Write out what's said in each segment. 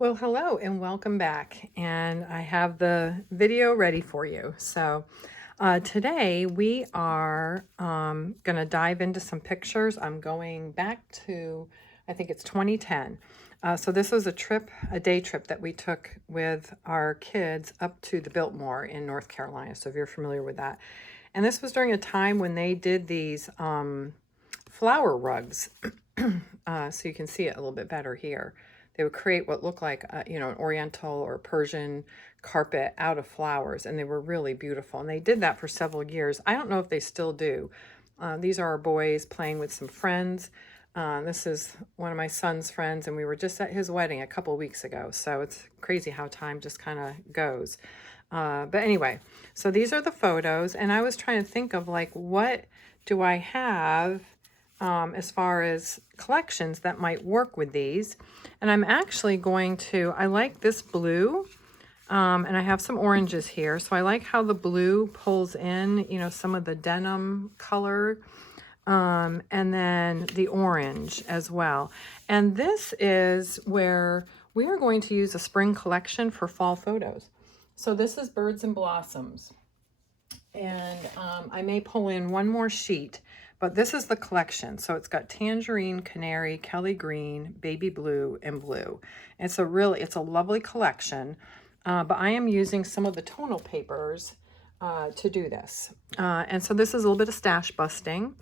Well, hello and welcome back. And I have the video ready for you. Today we are going to dive into some pictures. I'm going back to, I think it's 2010. So this was a day trip that we took with our kids up to the Biltmore in North Carolina. So if you're familiar with that. And this was during a time when they did these flower rugs. So you can see it a little bit better here. They would create what looked like, an Oriental or Persian carpet out of flowers, and they were really beautiful. And they did that for several years. I don't know if they still do. These are our boys playing with some friends. This is one of my son's friends, and we were just at his wedding a couple weeks ago. So it's crazy how time just kind of goes. But anyway, so these are the photos, and I was trying to think of like, what do I have as far as collections that might work with these. And I'm actually going to, I like this blue, and I have some oranges here. So I like how the blue pulls in, some of the denim color, and then the orange as well. And this is where we are going to use a spring collection for fall photos. So this is Birds and Blossoms. And I may pull in one more sheet, but this is the collection. So it's got tangerine, canary, Kelly green, baby blue, and blue. It's a lovely collection, but I am using some of the tonal papers to do this. And so this is a little bit of stash busting.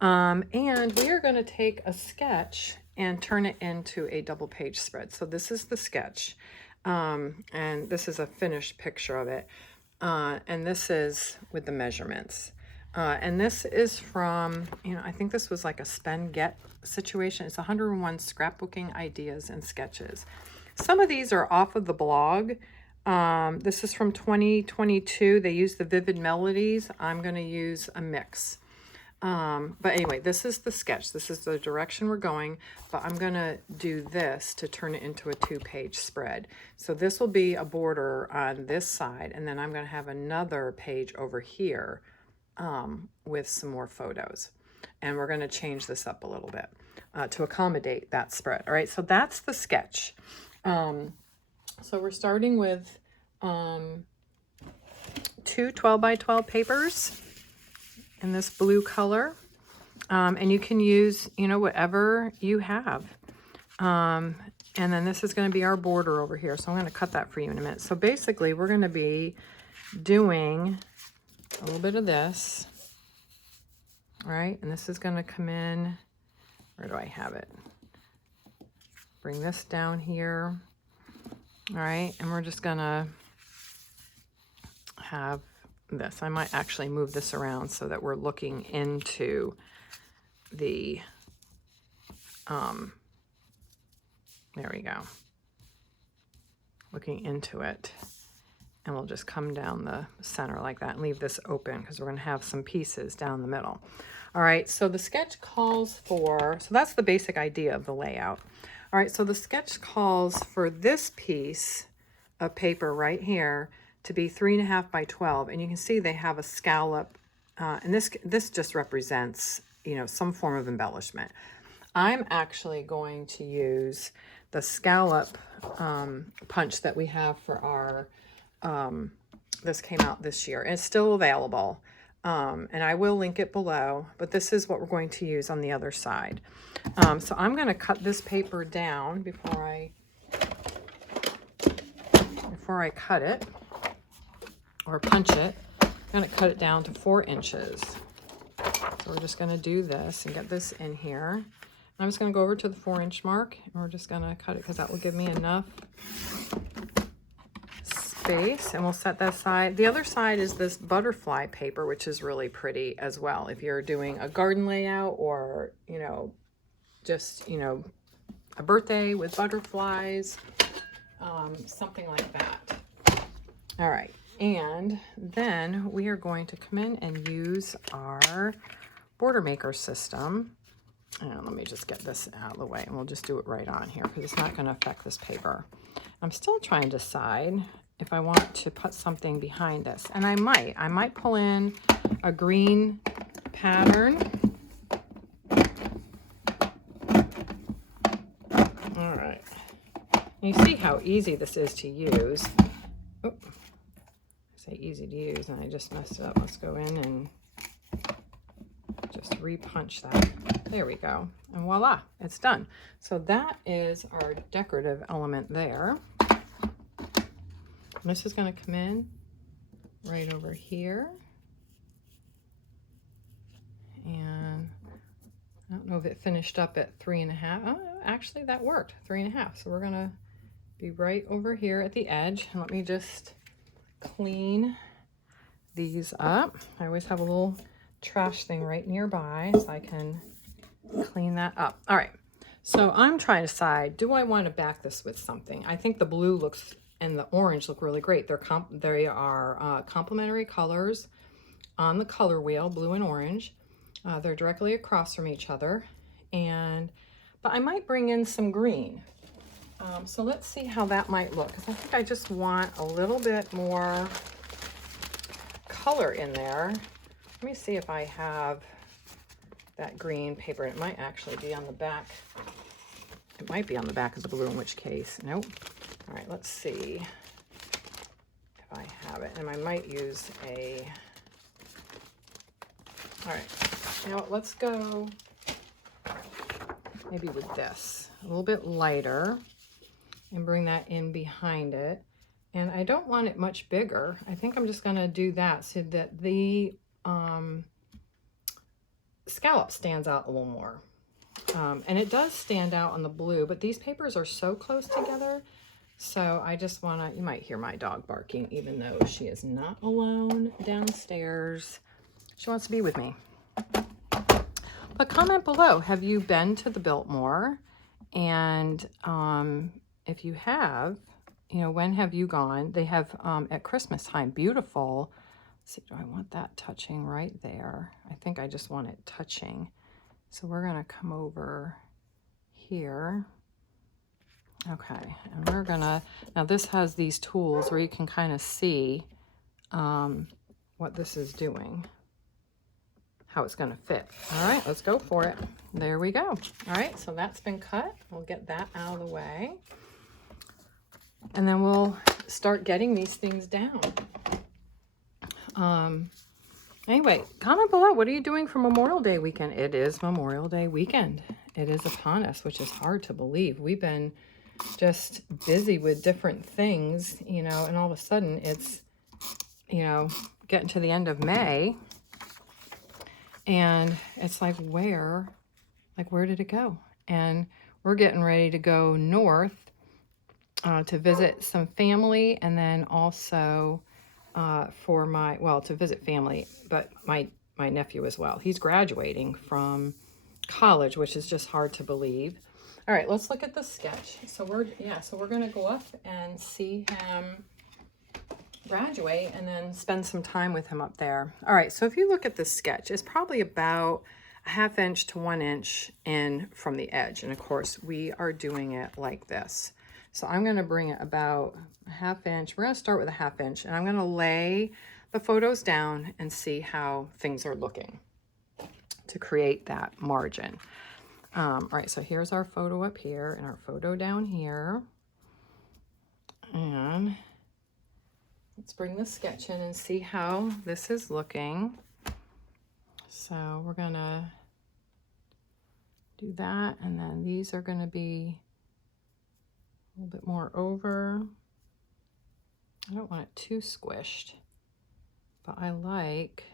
And we are going to take a sketch and turn it into a double page spread. So this is the sketch, and this is a finished picture of it. And this is with the measurements. And this is from, I think this was like a spend get situation. It's 101 scrapbooking ideas and sketches. Some of these are off of the blog. This is from 2022. They use the vivid melodies. I'm going to use a mix. But anyway, this is the sketch. This is the direction we're going, but I'm going to do this to turn it into a 2-page spread. So this will be a border on this side, and then I'm going to have another page over here with some more photos. And we're going to change this up a little bit to accommodate that spread. All right, so that's the sketch. So we're starting with 2 12 by 12 papers in this blue color. And you can use, whatever you have. And then this is going to be our border over here. So I'm going to cut that for you in a minute. So basically, we're going to be doing a little bit of this. All right, and this is going to come in. Where do I have it? Bring this down here. All right, and we're just going to have this. I might actually move this around so that we're looking into the, there we go. Looking into it. And we'll just come down the center like that and leave this open because we're going to have some pieces down the middle. All right, so the sketch calls for, so that's the basic idea of the layout. All right, so the sketch calls for this piece of paper right here to be 3.5 by 12. And you can see they have a scallop, and this just represents, some form of embellishment. I'm actually going to use the scallop punch that we have for our, this came out this year, and it's still available. And I will link it below, but this is what we're going to use on the other side. So I'm going to cut this paper down before I cut it or punch it. I'm going to cut it down to 4 inches. So we're just going to do this and get this in here. I'm just going to go over to the 4-inch mark, and we're just going to cut it because that will give me enough space, and we'll set that aside. The other side is this butterfly paper, which is really pretty as well. If you're doing a garden layout or, just, a birthday with butterflies, something like that. All right. And then we are going to come in and use our border maker system. And let me just get this out of the way, and we'll just do it right on here because it's not going to affect this paper. I'm still trying to decide if I want to put something behind this. And I might pull in a green pattern. All right. You see how easy this is to use. Oh, I say easy to use and I just messed it up. Let's go in and just repunch that. There we go. And voila, it's done. So that is our decorative element there. And this is going to come in right over here. And I don't know if it finished up at 3.5. Oh, actually that worked, 3.5. So we're going to be right over here at the edge. And let me just clean these up. I always have a little trash thing right nearby so I can clean that up. All right, so I'm trying to decide, do I want to back this with something? I think the blue looks and the orange look really great. They are complementary colors on the color wheel, blue and orange. They're directly across from each other, but I might bring in some green. So let's see how that might look, because I think I just want a little bit more color in there. Let me see if I have that green paper. It might actually be on the back. It might be on the back of the blue, in which case, nope. All right, let's see if I have it. And I might use all right, you know what, let's go maybe with this, a little bit lighter, and bring that in behind it. And I don't want it much bigger. I think I'm just gonna do that so that the scallop stands out a little more. And it does stand out on the blue, but these papers are so close together. So I just wanna, you might hear my dog barking, even though she is not alone downstairs. She wants to be with me. But comment below, have you been to the Biltmore? And if you have, you know, when have you gone? They have at Christmas time, beautiful. Let's see, do I want that touching right there? I think I just want it touching. So we're gonna come over here. Okay, and we're gonna, now this has these tools where you can kind of see what this is doing, how it's gonna fit. All right, let's go for it. There we go. All right, so that's been cut. We'll get that out of the way. And then we'll start getting these things down. Anyway, comment below, what are you doing for Memorial Day weekend? It is Memorial Day weekend. It is upon us, which is hard to believe. We've been just busy with different things, you know, and all of a sudden it's, you know, getting to the end of May. And it's like, where did it go? And we're getting ready to go north to visit some family, and then also to visit family, but my nephew as well. He's graduating from college, which is just hard to believe. All right, let's look at the sketch. So we're going to go up and see him graduate and then spend some time with him up there. All right, so if you look at the sketch, it's probably about a 1/2 inch to 1 inch in from the edge. And of course, we are doing it like this. So I'm going to bring it about a 1/2 inch. We're going to start with a 1/2 inch, and I'm going to lay the photos down and see how things are looking to create that margin. All right, so here's our photo up here and our photo down here. And let's bring the sketch in and see how this is looking. So we're going to do that, and then these are going to be a little bit more over. I don't want it too squished, but I like,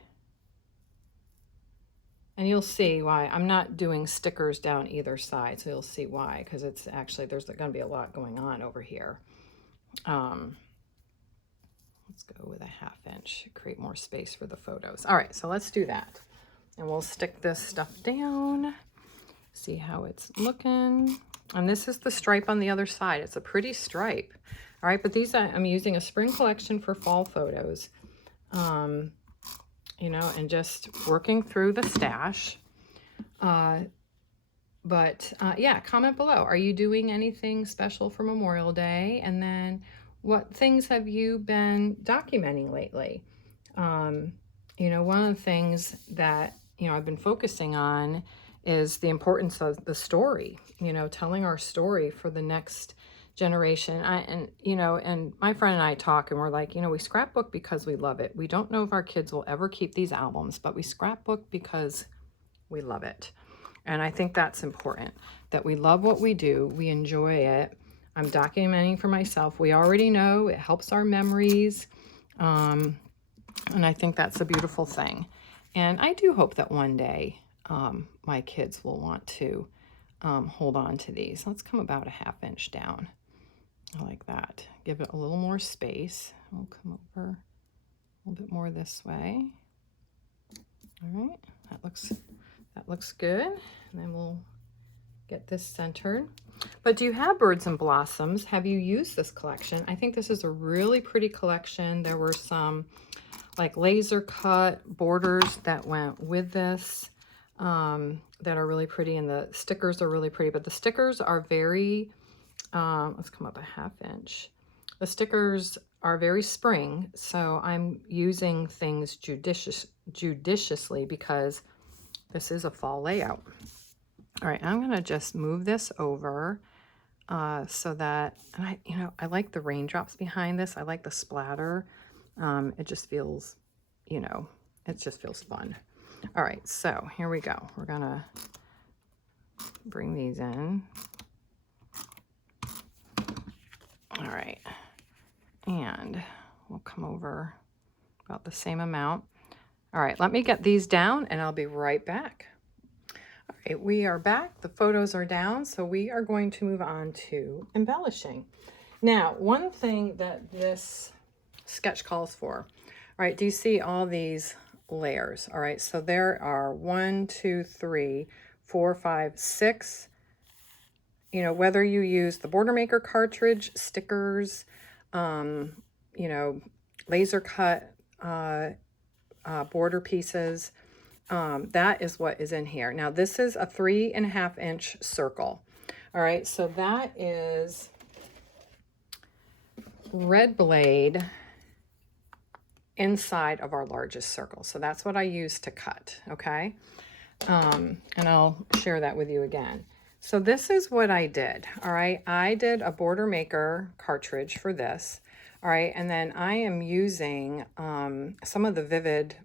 and you'll see why I'm not doing stickers down either side. So you'll see why, because it's actually, there's going to be a lot going on over here. Let's go with a 1/2 inch, create more space for the photos. All right, so let's do that. And we'll stick this stuff down, see how it's looking. And this is the stripe on the other side. It's a pretty stripe. All right, but these, I'm using a spring collection for fall photos, you know, and just working through the stash. Yeah, comment below. Are you doing anything special for Memorial Day? And then what things have you been documenting lately? You know, one of the things that, you know, I've been focusing on is the importance of the story, you know, telling our story for the next generation. And you know, and my friend and I talk and we're like, you know, we scrapbook because we love it. We don't know if our kids will ever keep these albums, but we scrapbook because we love it. And I think that's important, that we love what we do, we enjoy it. I'm documenting for myself. We already know it helps our memories. And I think that's a beautiful thing. And I do hope that one day my kids will want to hold on to these. Let's come about a 1/2 inch down. I like that. Give it a little more space. We'll come over a little bit more this way. All right, that looks good. And then we'll get this centered. But do you have birds and blossoms? Have you used this collection? I think this is a really pretty collection. There were some like laser cut borders that went with this that are really pretty, and the stickers are really pretty, but the stickers are very, let's come up a 1/2 inch. The stickers are very spring, so I'm using things judiciously because this is a fall layout. All right, I'm gonna just move this over so that, and I like the raindrops behind this. I like the splatter. It just feels, it just feels fun. All right, so here we go. We're gonna bring these in. All right, and we'll come over about the same amount. All right, let me get these down and I'll be right back. All right, we are back. The photos are down, so we are going to move on to embellishing. Now, one thing that this sketch calls for, all right, do you see all these layers? All right, so there are 1, 2, 3, 4, 5, 6. You know, whether you use the Border Maker cartridge, stickers, laser cut border pieces, that is what is in here. Now, this is a 3.5 inch circle. All right, so that is red blade inside of our largest circle. So that's what I use to cut, okay? And I'll share that with you again. So this is what I did, all right? I did a Border Maker cartridge for this, all right? And then I am using some of the vivid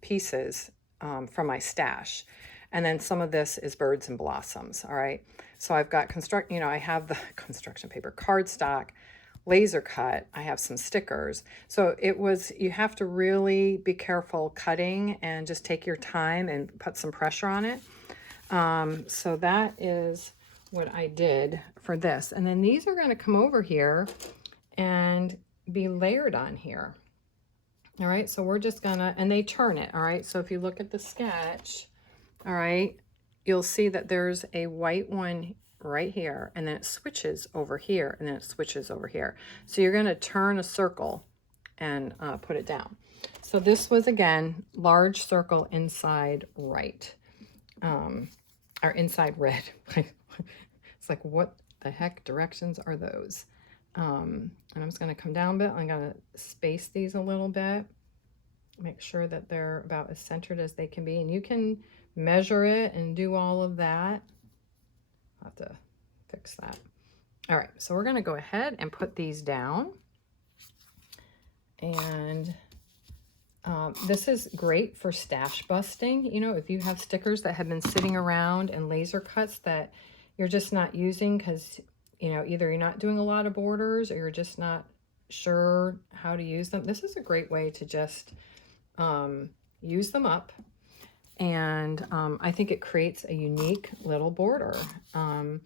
pieces from my stash. And then some of this is birds and blossoms, all right? So I've got I have the construction paper, cardstock, laser cut, I have some stickers. So you have to really be careful cutting and just take your time and put some pressure on it. So that is what I did for this. And then these are gonna come over here and be layered on here. All right, so we're just gonna, and they turn it, all right? So if you look at the sketch, all right, you'll see that there's a white one right here, and then it switches over here, and then it switches over here. So you're gonna turn a circle and put it down. So this was, again, large circle inside right, or inside red. It's like, what the heck directions are those? And I'm just gonna come down a bit. I'm gonna space these a little bit, make sure that they're about as centered as they can be. And you can measure it and do all of that. I'll have to fix that. All right, so we're gonna go ahead and put these down. And this is great for stash busting. You know, if you have stickers that have been sitting around and laser cuts that you're just not using because, either you're not doing a lot of borders or you're just not sure how to use them. This is a great way to just use them up. And I think it creates a unique little border. And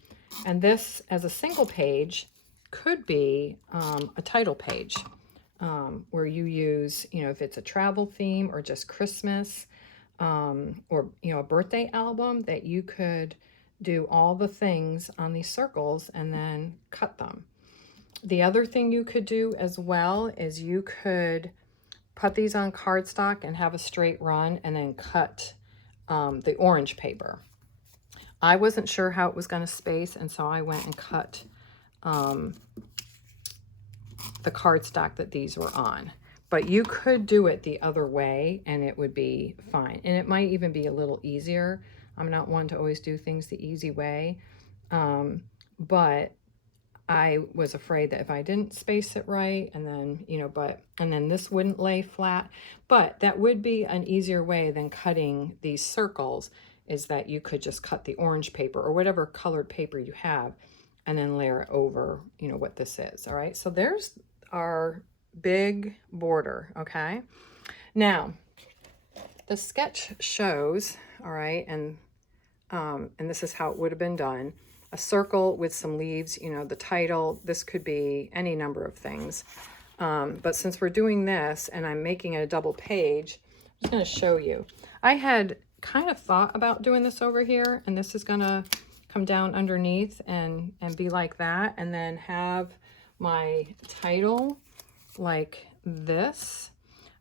this, as a single page, could be a title page where you use, if it's a travel theme or just Christmas or, a birthday album, that you could do all the things on these circles and then cut them. The other thing you could do as well is you could put these on cardstock and have a straight run and then cut the orange paper. I wasn't sure how it was going to space, and so I went and cut the cardstock that these were on. But you could do it the other way and it would be fine. And it might even be a little easier. I'm not one to always do things the easy way. But I was afraid that if I didn't space it right, and then, and then this wouldn't lay flat, but that would be an easier way than cutting these circles, is that you could just cut the orange paper or whatever colored paper you have and then layer it over, what this is. All right. So there's our big border. Okay. Now the sketch shows, all right, and this is how it would have been done. A circle with some leaves, the title. This could be any number of things. But since we're doing this and I'm making it a double page, I'm just going to show you. I had kind of thought about doing this over here, and this is going to come down underneath and be like that, and then have my title like this.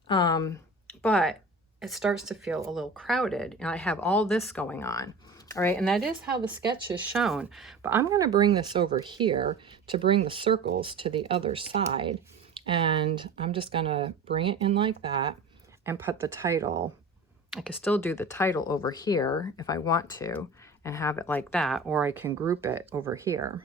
But it starts to feel a little crowded, and I have all this going on. All right, and that is how the sketch is shown. But I'm going to bring this over here to bring the circles to the other side. And I'm just going to bring it in like that and put the title. I can still do the title over here if I want to and have it like that, or I can group it over here.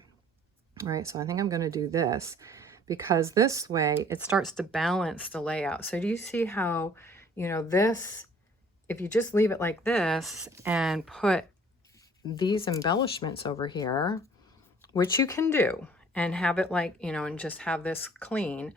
All right, so I think I'm going to do this because this way it starts to balance the layout. So do you see how, this, if you just leave it like this and put these embellishments over here, which you can do, and have it like, and just have this clean,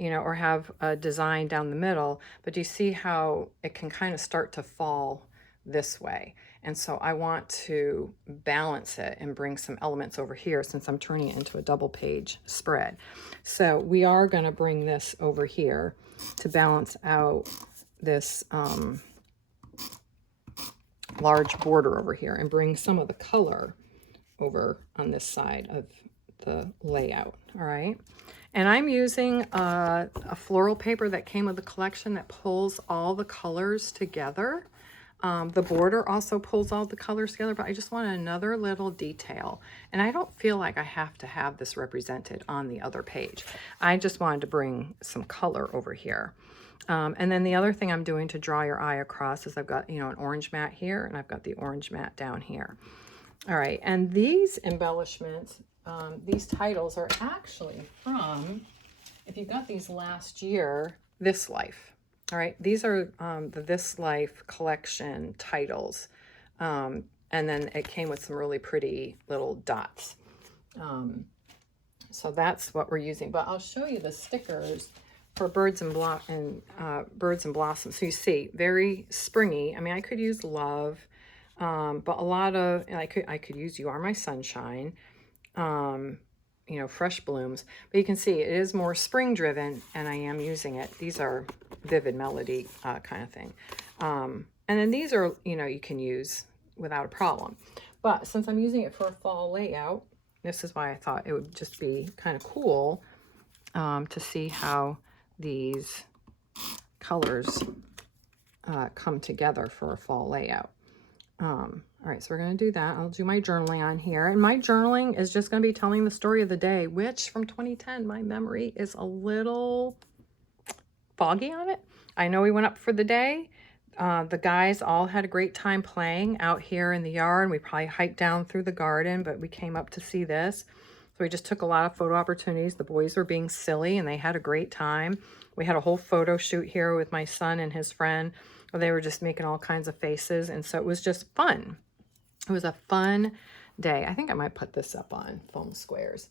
or have a design down the middle, but do you see how it can kind of start to fall this way? And so I want to balance it and bring some elements over here since I'm turning it into a double page spread. So we are going to bring this over here to balance out this large border over here and bring some of the color over on this side of the layout. All right. And I'm using a floral paper that came with the collection that pulls all the colors together. The border also pulls all the colors together, but I just want another little detail. And I don't feel like I have to have this represented on the other page. I just wanted to bring some color over here. And then the other thing I'm doing to draw your eye across is I've got, an orange mat here, and I've got the orange mat down here. All right, and these embellishments, these titles are actually from, if you got these last year, This Life. All right, these are the This Life collection titles. And then it came with some really pretty little dots. So that's what we're using. But I'll show you the stickers for Birds and Blossoms. So you see, very springy. I mean, I could use Love, but a lot of, I could use You Are My Sunshine, Fresh Blooms. But you can see it is more spring driven, and I am using it. These are Vivid Melody kind of thing. And then these are, you can use without a problem. But since I'm using it for a fall layout, this is why I thought it would just be kind of cool to see how these colors come together for a fall layout. All right, so we're going to do that. I'll do my journaling on here. And my journaling is just going to be telling the story of the day, which from 2010, my memory is a little foggy on it. I know we went up for the day. The guys all had a great time playing out here in the yard. And we probably hiked down through the garden, but we came up to see this. So we just took a lot of photo opportunities. The boys were being silly and they had a great time. We had a whole photo shoot here with my son and his friend, where they were just making all kinds of faces. And so it was just fun. It was a fun day. I think I might put this up on foam squares.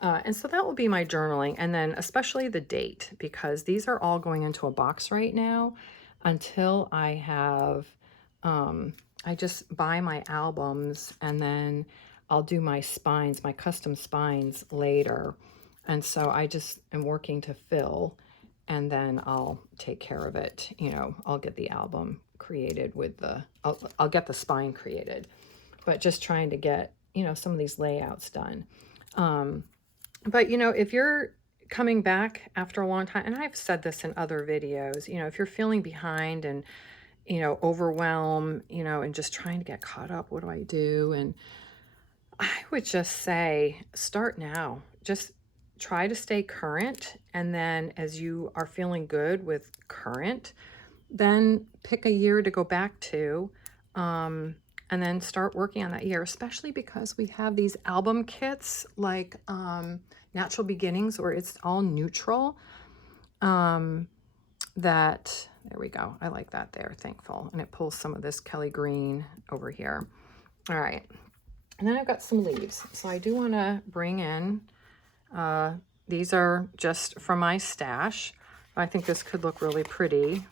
And so that will be my journaling. And then especially the date, because these are all going into a box right now until I have, I just buy my albums, and then I'll do my spines, my custom spines later. And so I just am working to fill, and then I'll take care of it. I'll get the album created with I'll get the spine created, but just trying to get, some of these layouts done. But, if you're coming back after a long time, and I've said this in other videos, if you're feeling behind and, overwhelmed, and just trying to get caught up, what do I do? And I would just say, start now. Just try to stay current. And then as you are feeling good with current, then pick a year to go back to, and then start working on that year, especially because we have these album kits like Natural Beginnings, where it's all neutral. That, there we go. I like that there, Thankful. And it pulls some of this Kelly green over here. All right. And then I've got some leaves. So I do want to bring in, these are just from my stash. I think this could look really pretty.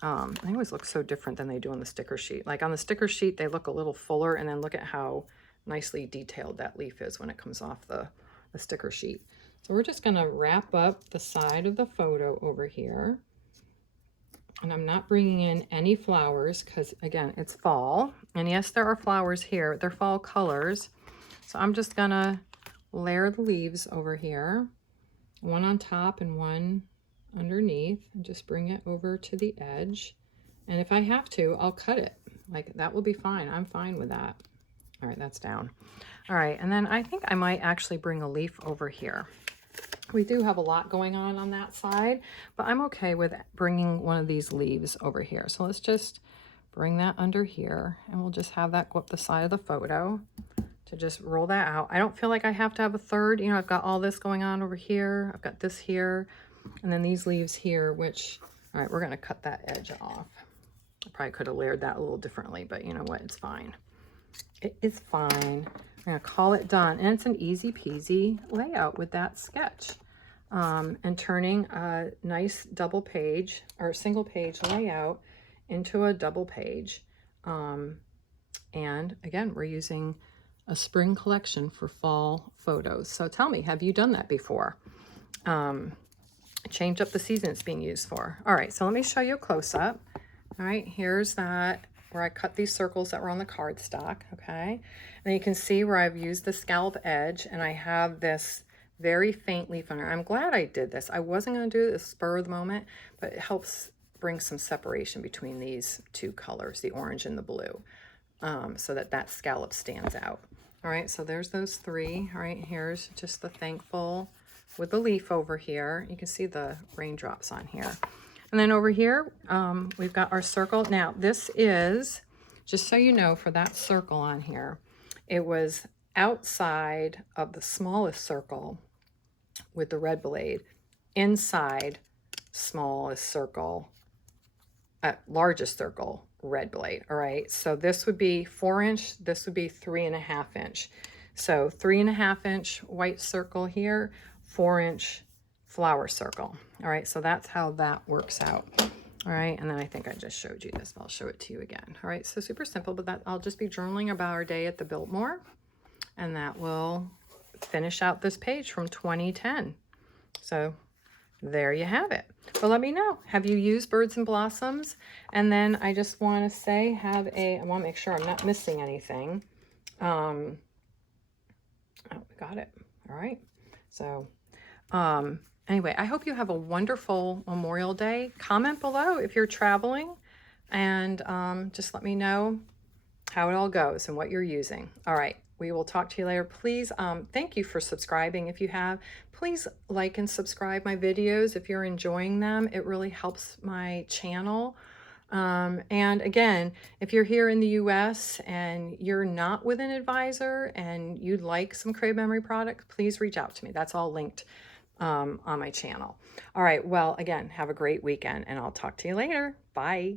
They always look so different than they do on the sticker sheet. Like on the sticker sheet, they look a little fuller, and then look at how nicely detailed that leaf is when it comes off the sticker sheet. So we're just gonna wrap up the side of the photo over here. And I'm not bringing in any flowers because, again, it's fall. And yes, there are flowers here. They're fall colors. So I'm just gonna layer the leaves over here, one on top and one underneath, and just bring it over to the edge. And if I have to, I'll cut it. Like, that will be fine. I'm fine with that. All right, that's down. All right, and then I think I might actually bring a leaf over here. We do have a lot going on that side, but I'm okay with bringing one of these leaves over here. So let's just bring that under here, and we'll just have that go up the side of the photo to just roll that out. I don't feel like I have to have a third. You know, I've got all this going on over here. I've got this here, and then these leaves here, which, all right, we're going to cut that edge off. I probably could have layered that a little differently, but you know what? It's fine. It is fine. I'm going to call it done. And it's an easy peasy layout with that sketch. And turning a nice double page or single page layout into a double page. And again, we're using a spring collection for fall photos. So tell me, have you done that before? Change up the season it's being used for. All right, so let me show you a close-up. All right, here's that where I cut these circles that were on the cardstock, okay? And you can see where I've used the scallop edge, and I have this very faint leaf under. I'm glad I did this. I wasn't going to do this spur of the moment, but it helps bring some separation between these two colors, the orange and the blue, so that that scallop stands out. All right, so there's those three. All right, here's just the Thankful with the leaf over here. You can see the raindrops on here. And then over here, we've got our circle. Now, this is, just so you know, for that circle on here, it was outside of the smallest circle with the red blade, inside smallest circle, largest circle, red blade. All right, so this would be 4-inch, this would be 3.5 inch. So 3.5 inch white circle here, 4-inch flower circle. All right, so that's how that works out. All right, and then I think I just showed you this, but I'll show it to you again. All right, so super simple, but that I'll just be journaling about our day at the Biltmore, and that will finish out this page from 2010. So there you have it. But let me know, have you used Birds and Blossoms? And then I just want to say, I want to make sure I'm not missing anything. Oh, we got it. All right. So, anyway, I hope you have a wonderful Memorial Day. Comment below if you're traveling, and just let me know how it all goes and what you're using. All right, we will talk to you later. Please, thank you for subscribing if you have. Please like and subscribe my videos if you're enjoying them. It really helps my channel. And again, if you're here in the US and you're not with an advisor and you'd like some Crave Memory products, please reach out to me. That's all linked on my channel. All right, well, again, have a great weekend, and I'll talk to you later. Bye.